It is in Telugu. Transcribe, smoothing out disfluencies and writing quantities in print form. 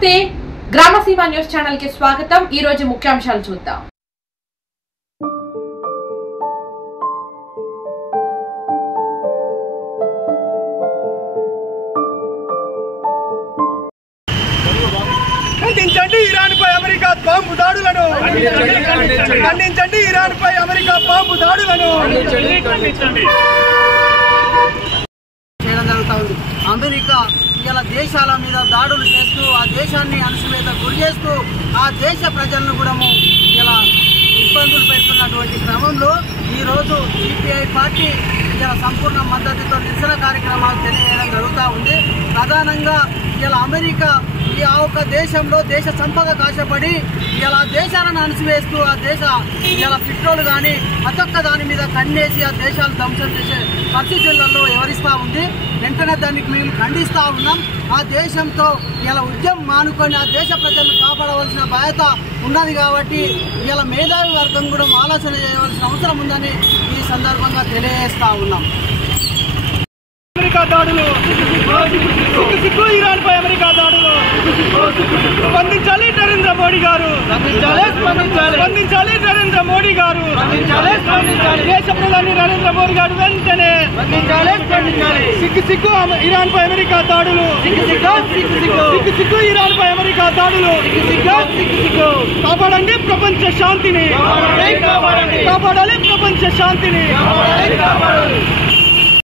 నమస్తే గ్రామసీమ న్యూస్ ఛానల్ కి స్వాగతం। ఈ రోజు ముఖ్యాంశాలు చూద్దాం। ఖండించండి ఇరాన్పై అమెరికా బాంబు దాడులను, ఖండించండి ఇరాన్పై అమెరికా బాంబు దాడులను చేయడం జరుగుతూ ఉంది। అమెరికా ఇలా దేశాల మీద దాడులు చేస్తూ ఆ దేశాన్ని అణచివేత గురి చేస్తూ ఆ దేశ ప్రజలను కూడా ఇలా ఇబ్బందులు పెడుతున్నటువంటి క్రమంలో ఈరోజు సిపిఐ పార్టీ ఇలా సంపూర్ణ మద్దతుతో నిరసన కార్యక్రమాలు తెలియజేయడం జరుగుతూ ఉంది। ప్రధానంగా ఇలా అమెరికా ఈ ఒక్క దేశంలో దేశ సంపద కాశపడి ఇలా దేశాలను అణచివేస్తూ ఆ దేశ ఇలా పెట్రోల్ కానీ అతొక్క దాని మీద కన్నేసి ఆ దేశాలు ధ్వంసం చేసే పరిస్థితులలో వివరిస్తూ ఉంది। వెంటనే దానికి మేము ఖండిస్తూ ఉన్నాం। ఆ దేశంతో ఇలా ఉద్యమం మానుకొని ఆ దేశ ప్రజలను కాపాడవలసిన బాధ్యత ఉన్నది కాబట్టి ఇలా మేధావి వర్గం కూడా ఆలోచన చేయవలసిన అవసరం ఉందని ఈ సందర్భంగా తెలియజేస్తూ ఉన్నాం। అమెరికా దాడులు సిగ్గు, ఇరాన్పై అమెరికా దాడులు స్పందించాలి నరేంద్ర మోడీ గారు, స్పందించాలి నరేంద్ర మోడీ గారు, దేశ ప్రధాని నరేంద్ర మోడీ గారు వెంటనే సిగ్గు ఇరాన్పై అమెరికా దాడులు, సిగ్గు ఇరాన్పై అమెరికా దాడులు, కాపాడండి ప్రపంచ శాంతిని, కాపాడాలి ప్రపంచ శాంతిని।